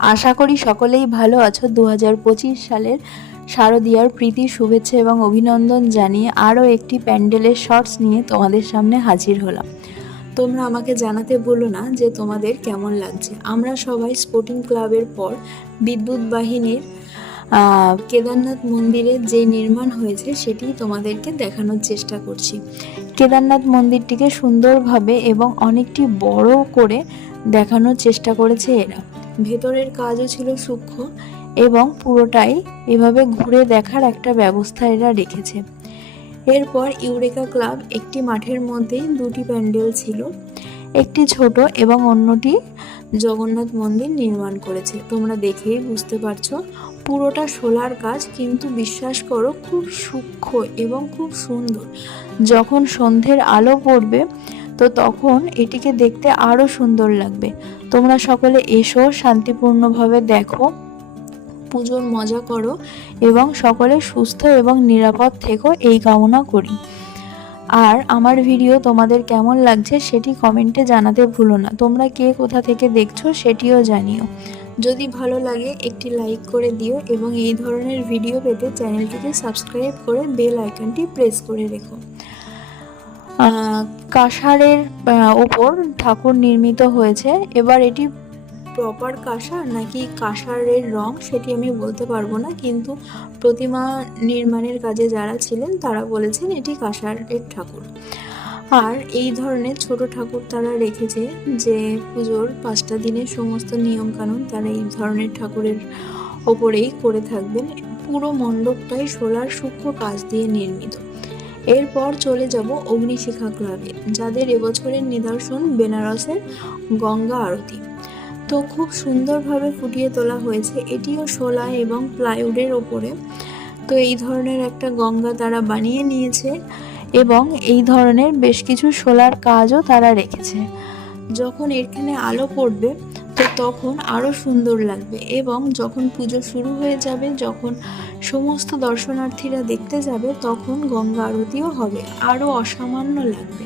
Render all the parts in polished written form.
আশা করি সকলেই ভালো আছো। 2025 সালের শারদীয়ার প্রীতি শুভেচ্ছা এবং অভিনন্দন জানিয়ে আরও একটি প্যান্ডেলের শর্টস নিয়ে তোমাদের সামনে হাজির হলাম। তোমরা আমাকে জানাতে বলো না যে তোমাদের কেমন লাগছে। আমরা সবাই স্পোর্টিং ক্লাবের পর বিদ্যুৎ বাহিনীর কেদারনাথ মন্দিরের যে নির্মাণ হয়েছে সেটি তোমাদেরকে দেখানোর চেষ্টা করছি। কেদারনাথ মন্দিরটিকে সুন্দরভাবে এবং অনেকটি বড় করে দেখানোর চেষ্টা করেছে এরা। ভেতরের কাজও ছিল সূক্ষ্ম এবং পুরোটাই এভাবে ঘুরে দেখার একটা ব্যবস্থা এরা রেখেছে। এরপর ইউরেকা ক্লাব একটি মাঠের মধ্যেই দুটি প্যান্ডেল ছিল, একটি ছোট এবং অন্যটি জগন্নাথ মন্দির নির্মাণ করেছে। তোমরা দেখেই বুঝতে পারছো পুরোটা শোলার কাজ, কিন্তু বিশ্বাস করো খুব সূক্ষ্ম এবং খুব সুন্দর। যখন সন্ধ্যের আলো পড়বে তো তখন এটিকে দেখতে আরও সুন্দর লাগবে। তোমরা সকলে এসো, শান্তিপূর্ণভাবে দেখো, পুজোর মজা করো এবং সকলে সুস্থ এবং নিরাপদ থেকো এই কামনা করি। আর আমার ভিডিও তোমাদের কেমন লাগছে সেটি কমেন্টে জানাতে ভুলো না। তোমরা কে কোথা থেকে দেখছো সেটিও জানিও। যদি ভালো লাগে একটি লাইক করে দিও এবং এই ধরনের ভিডিও পেতে চ্যানেলটিকে সাবস্ক্রাইব করে বেল আইকনটি প্রেস করে রেখো। কাঁসারের ওপর ঠাকুর নির্মিত হয়েছে। এবার এটি প্রপার কাঁসা নাকি কাঁসারের রং সেটি আমি বলতে পারবো না, কিন্তু প্রতিমা নির্মাণের কাজে যারা ছিলেন তারা বলেছেন এটি কাঁসারের ঠাকুর। আর এই ধরনের ছোট ঠাকুর তারা রেখেছে যে পুজোর 5টা দিনের সমস্ত নিয়মকানুন তারা এই ধরনের ঠাকুরের ওপরেই করে থাকবেন। পুরো মণ্ডপটাই শোলার সূক্ষ্ম কাজ দিয়ে নির্মিত। এরপর চলে যাব অগ্নিশিখা ক্লাবে, যাদের এবছরের নিদর্শন বেনারসের গঙ্গা আরতি। তো খুব সুন্দরভাবে ফুটিয়ে তোলা হয়েছে, এটিও শোলা এবং প্লাইউডের ওপরে। তো এই ধরনের একটা গঙ্গা তারা বানিয়ে নিয়েছে এবং এই ধরনের বেশ কিছু শোলার কাজও তারা রেখেছে। যখন এখানে আলো পড়বে তো তখন আরও সুন্দর লাগবে এবং যখন পুজো শুরু হয়ে যাবে, যখন সমস্ত দর্শনার্থীরা দেখতে যাবে তখন গঙ্গা আরতিও হবে, আরও অসামান্য লাগবে।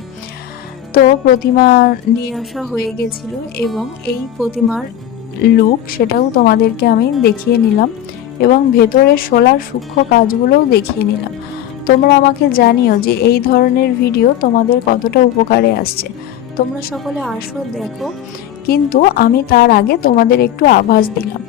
তো প্রতিমা নিয়ে আসা হয়ে গেছিল এবং এই প্রতিমার লুক সেটাও তোমাদেরকে আমি দেখিয়ে নিলাম এবং ভেতরের শোলার সূক্ষ্ম কাজগুলোও দেখিয়ে নিলাম। তোমরা আমাকে জানিও যে এই ধরনের ভিডিও তোমাদের কতটা উপকারে আসছে। তোমরা সকলে আসো, দেখো, কিন্তু আমি তার আগে তোমাদের একটু আভাস দিলাম।